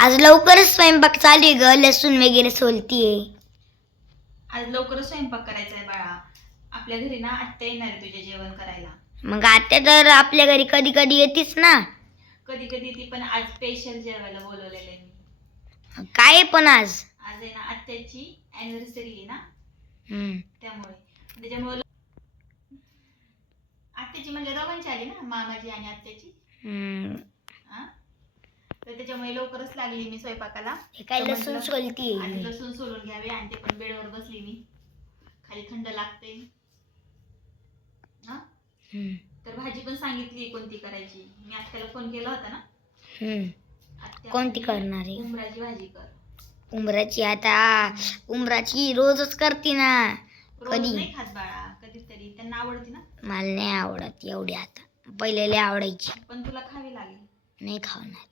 आज लवकरच स्वयंपाक चालू आहे ग, लसूण वगैरे सोलतीये. आज लवकरच स्वयंपाक करायचा आहे बाळा. आपल्या घरी ना आत्या येणार आहे तुझे जेवण करायला. मग आत्या तर आपल्या घरी कधी कधी येतीस ना. कधी कधी ती पण आज स्पेशल जेवायला बोलवलेलं आहे मी. काय आहे पण आज? आज आहे ना आत्याची अॅनिव्हर्सरी आहे ना, त्याच्यामुळे आत्याची म्हणजे दोघांची आली ना, मामाची आणि आत्याची. हा? तर त्याच्यामुळे लवकरच लागली मी स्वयंपाकाला. हे काय लसूण सोलतीये? आधी लसूण सोलून घ्यावे आणि ते पण बेडवर बसली मी, खाली थंड लागते. हा, तर भाजी पण सांगितली कोणती करायची. मी आत्याला फोन केला होता ना. आत्या कोणती म्हणे, करणार आहे? उंबराची भाजी कर. उंबराची? आता उंबराची रोजच करते ना. रोज कधी? नाही खात बाळा, कधीतरी. त्यांना आवडते ना. मला नाही आवडत एवढी. आता पहिले लय आवडायची. पण तुला खावी लागेल. नाही खावणार.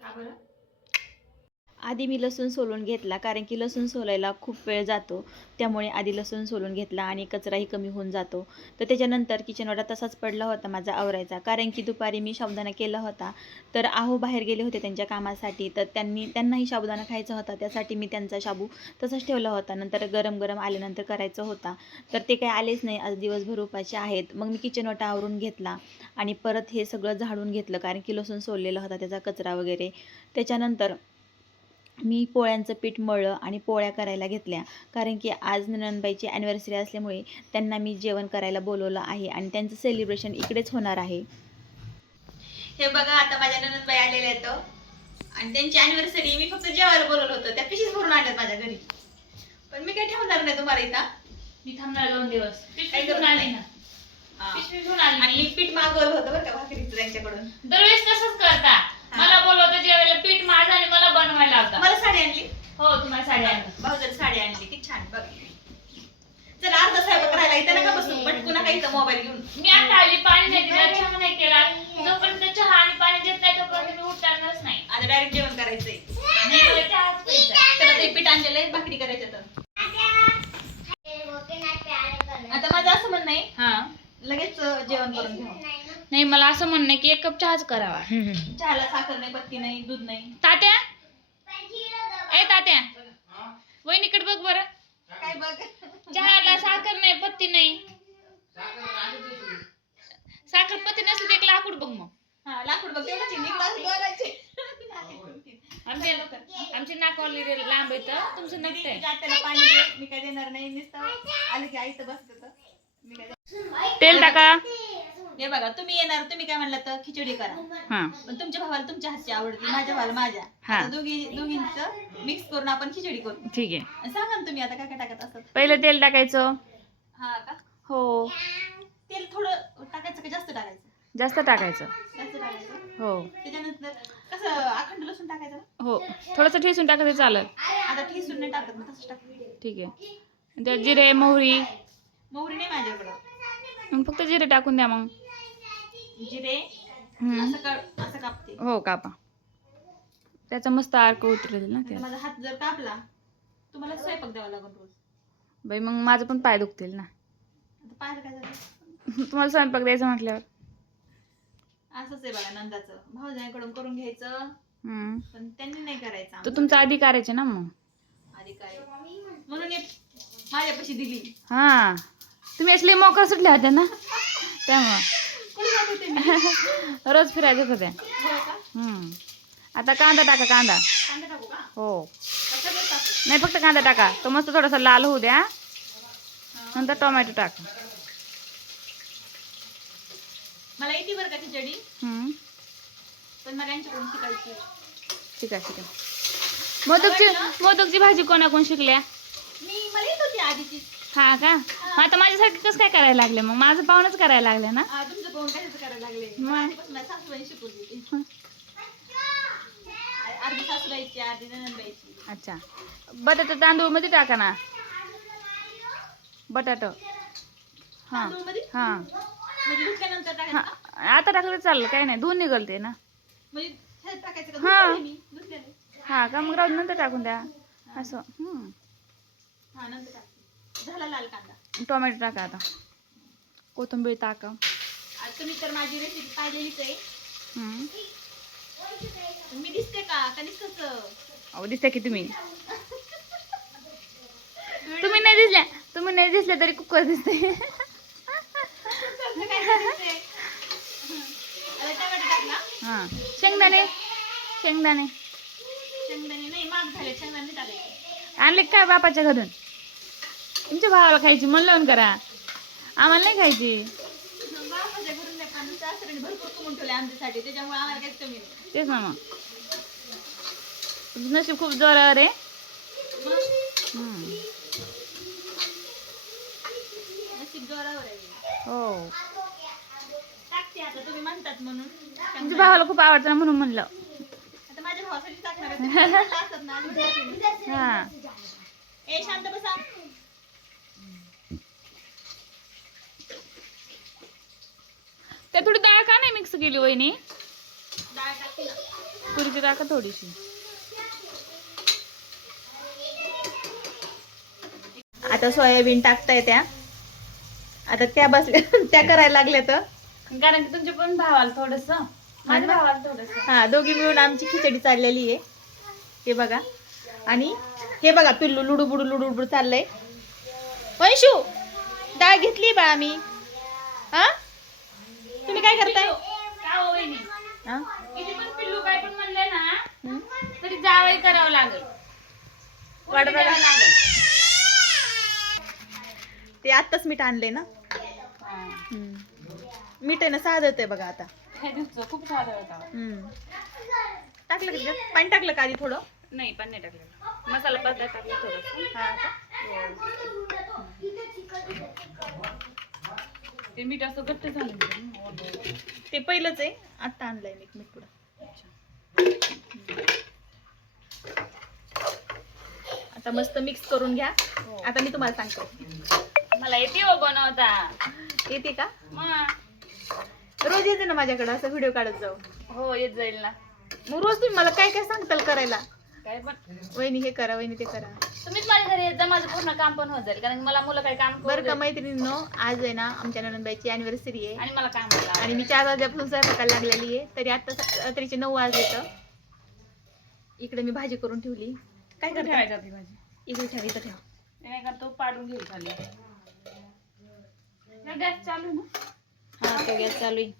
का बरं? आधी मी लसूण सोलून घेतला, कारण की लसूण सोलायला खूप वेळ जातो. त्यामुळे आधी लसूण सोलून घेतला आणि कचराही कमी होऊन जातो. तर त्याच्यानंतर किचन वाटा तसाच पडला होता माझा आवरायचा, कारण की दुपारी मी साबुदाणा केला होता. तर आहो बाहेर गेले होते त्यांच्या कामासाठी, तर त्यांनाही साबुदाणा खायचा होता. त्यासाठी मी त्यांचा शाबू तसाच ठेवला होता. नंतर गरम गरम आल्यानंतर करायचा होता. तर ते काही आलेच नाही. आज दिवसभर उपाशी आहेत. मग मी किचन वाटा आवरून घेतला आणि परत हे सगळं झाडून घेतलं, कारण की लसूण सोललेला होता त्याचा कचरा वगैरे. त्याच्यानंतर मी पोळ्यांचं पीठ मळलं आणि पोळ्या करायला घेतल्या, कारण की आज नणंदबाईची ॲनिव्हर्सरी असल्यामुळे त्यांना मी जेवण करायला बोलवलं आहे आणि त्यांचं सेलिब्रेशन इकडेच होणार आहे. हे बघा, आता माझ्या नणंदबाई आलेल्या आहेत आणि त्यांची ॲनिव्हर्सरी मी फक्त जेवायला बोलवलं होतं. त्या पिशीच भरून आल्यात माझ्या घरी. पण मी काही ठेवणार नाही तुम्हाला इथं. मी थांबणार 2 दिवस. काही करून आले ना. पिशवी घेऊन आली. आणि मी पीठ मागवलं होतं बरं का भाकरीचं त्यांच्याकडून. दरवेळेस तसंच करता. मला बोलवतं जेवायला, पीठ माझं आणि मला बनवायला लावता. मला साडी आणली. हो, तुम्हाला साडी आणली. भाऊजर साडी आणली, किती छान बघ. चला अर्धा स्वयंपाक राहिला, इथं नका बसू, पटकू नका इथं मोबाईल घेऊन. मी आता आली, पाणी नाही दिलं, चहा नाही केला. जोपर्यंत चहा आणि पाणी देत नाही तोपर्यंत मी उठणारच नाही. आता डायरेक्ट जेवण करायचंय. नाही, मला चहाच प्यायचा. चला ते पीठ आणलेलं आहे, भाकरी करायच्या तर. आता माझं असं म्हणणं आहे, हा, लगेच जेवण करून घ्यावं. नाही, मला असं म्हणणं आहे की 1 कप चहाच करावा. चहाला साखर नाही, पत्ती नाही, दूध नाही. तात्या, ए तात्या, वहिनीकडे बघ बरं. काय बघ, चहाला साखर नाही, पत्ती नाही. साखर पत्ती नसली तर एक लाकूड बघ मग. हा लाकूड बघ, तेवढंच आहे, निघालं दोघांचे. आमची नाकवाली लांब येतं, तुमचं दीदी, नकटं आहे. तुझ्या आत्याला पाणी दे, मी काय देणार नाही. नुसतं आलं की आईचं बसत होतं. मी काय तेल टाका. हे बघा, तुम्ही येणार, तुम्ही काय म्हणला तर खिचडी करा. हा, पण तुमच्या भावाला तुमच्या हातची आवडते, माझ्या भावाला माझ्या. हा. आता दोघींचं मिक्स करून आपण खिचडी करू. ठीक आहे. आणि सांगा ना तुम्ही आता काय काय टाकत असतात. पहिलं तेल टाकायचं. हा का? हो, तेल थोडं टाकायचं का जास्त टाकायचं? जास्त टाकायचं. जास्त टाकायचं. हो त्याच्यानंतर कसं अखंड लसूण टाकायचं ना? हो, थोडंसं ठेचून टाकलं तरी चालेल. आता ठेसून नाही टाकत ना, तसंच टाकत. ठीक आहे. त्यात जिरे, मोहरी. मोहरी नाही माझ्याकडं. मग फक्त जिरे टाकून द्या मग. जिरे असं कापते. हो, कापा. त्याचा मस्त अर्क उतरेल ना आता ते. माझा हात जर कापला, तुम्हाला स्वयंपाक द्यावा लागेल रोज. बाई, मग माझं पण पाय दुखतील ना. आता पाहिलं काय झालं? तुम्हाला स्वयंपाक द्यायचं म्हटल्यावर. असंच आहे बघा नंदाचं. भाऊजाईकडून करून घ्यायचं, पण त्यांनी नाही करायचं. तो तुमचा अधिकार आहे ना मग. अधिकारी म्हणून माझ्यापाशी दिली. हा, तुम्ही असले मोकळा सुटल्या होत्या ना, त्यामुळं कुठे जात होते मी? रोज फिरायचं होत्या. हो का? आता कांदा टाका, कांदा. कांदा टाकू का? हो, कसं बरं टाकू? नाही फक्त कांदा टाका. तो मस्त थोडासा लाल होऊ द्या, नंतर टोमॅटो टाका. मला येते बरं का खिचडी, पण मला यांच्याकडून शिकायची. ठीक आहे. मोदकची भाजी कोणाकोण शिकल्या? मला येत होती आधीची. हा का? मग आता माझ्यासाठी कसं काय करायला लागले? मग माझं पाहुणच करायला लागले ना. तुमचं पाहून कशाचं करायला लागले? मग? आधीपासून माझ्या सासूबाई शिकवली. अर्धी सासूबाईची, अर्धी नणंदबाईची. अच्छा, बटाटा तांदूळ मध्ये टाका ना. बटाटा. हा तांदूळमध्ये? हा म्हणजे धुतल्यानंतर हा, टाकायचं का? आता टाकलं तर चालेल, काही नाही. धुवून निघलते ना. म्हणजे ह्यात टाकायचं का? हा. धुतलेलं मी, धुतलेलं. हा का? मग राहू दे, नंतर टाकून द्या असं. हा, नंतर टाकते. झाला लाल कांदा. टोमॅटो टाका आता. कोथिंबीर टाका. आता तुम्ही तर माझी रेसिपी पाहिलेलीच आहे. मी दिसते का नुसतंच अहो दिसते की तुम्ही तुम्ही नाही दिसल्या तरी कुकर दिसते. टमाटर टाकला. हा शेंगदाणे शेंगदाणे नाही महाग झाले, शेंगदाणे टाकायचे. आणले काय बापाच्या घरून? तुमच्या भावाला खायची मन लावून करा, आम्हाला नाही खायची. बापाच्या घरून नाही पण सासऱ्याने भरपूर कमवून ठेवले आमच्यासाठी, त्याच्यामुळे आम्हाला काहीच कमी नाही. तेच ना मग तुझं नशीब खूप जोरावर आहे. नशीब जोरावर आहे. हो टाकते आता तुम्ही म्हणतात म्हणून. तुमच्या भावाला खूप आवडतं ना म्हणून म्हणलं. आता माझ्या भावासाठी टाकणार आहे. तुम्ही म्हणला असतात ना, आज टाकते. हा ए शांत बसा. त्या थोडी डाळ का नाही मिक्स केली वहिनी? डाळ टाकते ना. तुरीची डाळ का थोडीशी? आता सोयाबीन टाकताय त्या, आता त्या बसल्या त्या करायला लागल्या तर. कारण की तुमच्या पण भावाला थोडस, माझ्या भावाला थोडस. हा दोघी मिळून आमची खिचडी चाललेली आहे. हे बघा, आणि हे बघा पिल्लू लुडूबुडू चाललंय. वंशू डाळ घेतली बाळा मी. हा तुम्ही काय करताय? का हो वहिनी, हा? किती पण पिल्लू काय पण म्हणले ना तरी जावई करावं लागेल. वाट बघा. द्यावं लागेल. ते आत्ताच मीठ आणलंय ना. मीठ आहे ना साधं आहे बघा आता. हे दिवस खूप साधं होता. टाकलं का त्याच्यात? पाणी टाकलं का आधी थोडं? नाही पण नाही टाकलेलं, मसाला पदार्थ टाकला थोडस. हा का? ते मीठ असं घट्ट झालं. ते पहिलंच आहे, आत्ता आणलंय मीठ पुढं. आता मस्त मिक्स करून घ्या. आता मी तुम्हाला सांगते. मला येते हो बनवता. येते का? मग रोज येते ना माझ्याकडे असं व्हिडिओ काढत जाऊ. हो येत जाईल ना. मग रोज तुम्ही मला काय काय सांगताल करायला? काय पण वहिनी हे करा, वहिनी ते करा. तुम्हीच माझ्या घरी येत जा, माझं पूर्ण काम पण होत जाईल. कारण मला मुलं काही काम करू बरं का देत मैत्रिणींनो, आज आहे ना आमच्या ननंदबाईची अॅनिव्हर्सरी आहे आणि मला काम लागलं. आणि मी 4 वाजल्यापासून स्वयंपाकाला लागलेली आहे. तरी आता रात्रीचे 9 वाजले. तर इकडे मी भाजी करून ठेवली. काय कुठे करताय? ठेवायचं आपली भाजी? इकडे ठेव, इथं ठेव. ते काय करतो, पाडून घेऊ खाली. गॅस चालू आहे ना? हा तो गॅस चालू आहे.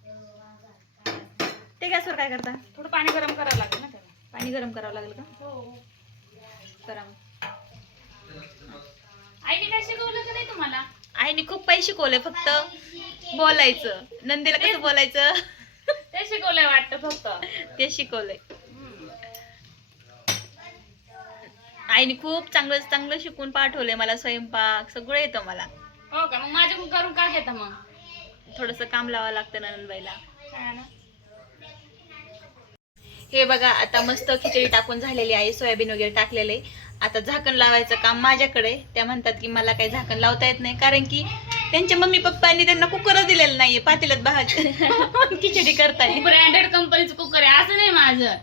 ते गॅसवर काय करता? थोडं पाणी गरम करावं लागेल ना त्याला. पाणी गरम करावं लागेल का? हो. करा मग. आईने काय शिकवलं का नाही तुम्हाला? आईने खूप काही शिकवलंय, फक्त बोलायचं. नंदीला कसं बोलायचं ते शिकवलंय वाटतं फक्त. ते शिकवलंय. आईने खूप चांगलं चांगलं शिकून पाठवलंय मला. स्वयंपाक सगळं येतं मला. हो का? मग माझ्याकडून करून का घेता मग? थोडस काम लावावं लागतं नंदबाईला. काय ना? हे बघा, आता मस्त खिचडी टाकून झालेली आहे. सोयाबीन वगैरे टाकलेले. आता झाकण लावायचं काम माझ्याकडे. त्या म्हणतात की मला काही झाकण लावता येत नाही, कारण की त्यांच्या मम्मी पप्पांनी त्यांना कुकर दिलेलं नाहीये पातेल्यात भाजी खिचडी करताय. ब्रँडेड कंपनीचं कुकर आहे, असं नाही माझं.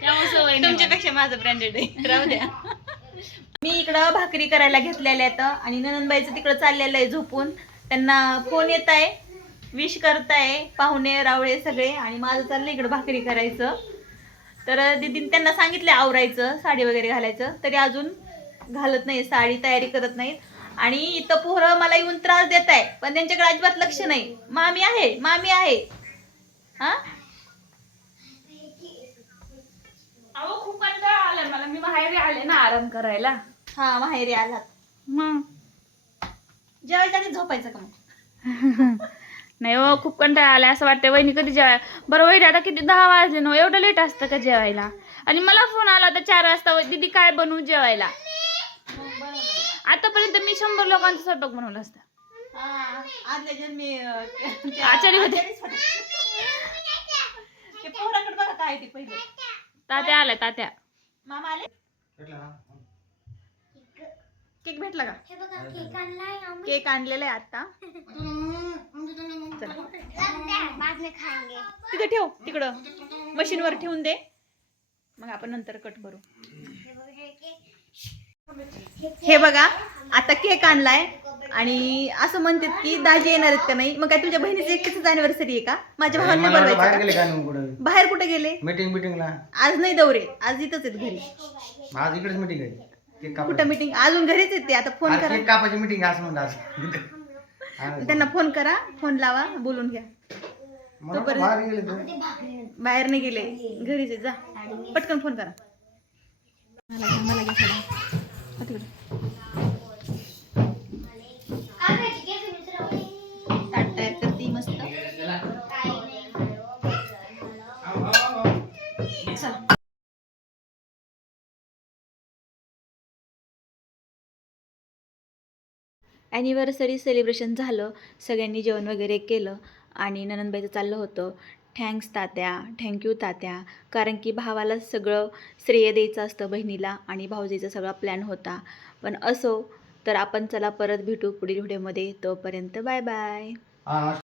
त्यामुळे सवय नाही मला. तुमच्यापेक्षा माझं ब्रँडेड आहे, राहू द्या. मी इकडं भाकरी करायला घेतलेल्या आहेत आणि ननंदबाईचं तिकडं चाललेलं आहे झोपून. त्यांना फोन येत आहे, विश करताय पाहुणे रावळे सगळे, आणि माझं चाललंय इकडं भाकरी करायचं. तर दीदीने त्यांना सांगितलं आवरायचं, साडी वगैरे घालायचं, तरी अजून घालत नाही साडी, तयारी करत नाहीत. आणि इथं पोरं मला येऊन त्रास देत आहे, पण त्यांच्याकडे अजिबात लक्ष नाही. मामी आहे, मामी आहे. हा अहो खूप कंटाळा आला मला. मी बाहेर आले ना आराम करायला. हा माहेरी आलात. मग जेवायच्या आधी झोपायचं का मग? नाही हो, खूप कंटाळा आला. असं वाटतं वहिनी कधी जेवाय. बरं वहिनी आता किती 10 वाजले ना, एवढं लेट असतं का जेवायला? आणि मला फोन आला होता 4 वाजता, दीदी काय बनवू जेवायला. आतापर्यंत मी 100 लोकांचा स्वयंपाक बनवला असता. आदल्या जन्मी आचारी होते. ते पोराकडे बघा काय ते पहिले. तात्या आल्या, तात्या. मामा आले. केक भेटला का? केक आणलेला आहे आता. तिथे ठेव, तिकडं मशीनवर ठेवून दे, मग आपण नंतर कट करू. हे बघा, आता केक आणलाय आणि असं म्हणतात की दाजी येणार आहेत का नाही. मग काय तुझ्या बहिणीची एकटीच अॅनिव्हर्सरी आहे का? माझ्या भावाने बोलवायचं का? बाहेर कुठे गेले? मीटिंगला आज नाही दौरे, आज इथंच आहेत घरी. आज इकडेच मीटिंग आहे. केक कुठं कापायची. मीटिंग? अजून घरीच आहेत ते. आता फोन अरे करा केक कापायची मीटिंग असं म्हणलं आज. त्यांना, फोन करा, फोन लावा, बोलून घ्या. म्हणून बाहेर गेले ते. बाहेर नाही गेले, घरीच आहेत. जा पटकन फोन करा. मला घ्या थोडा. हो तिकडे. ताट तयार करते मस्त. चला. ॲनिव्हर्सरी सेलिब्रेशन झालं, सगळ्यांनी जेवण वगैरे केलं आणि ननंदबाईचं चाललं होतं थँक्स तात्या, थँक्यू तात्या, कारण की भावाला सगळं श्रेय द्यायचं असतं बहिणीला आणि भाऊजीचा सगळा प्लॅन होता. पण असो, तर आपण चला परत भेटू पुढील व्हिडिओमध्ये. तोपर्यंत बाय बाय. हा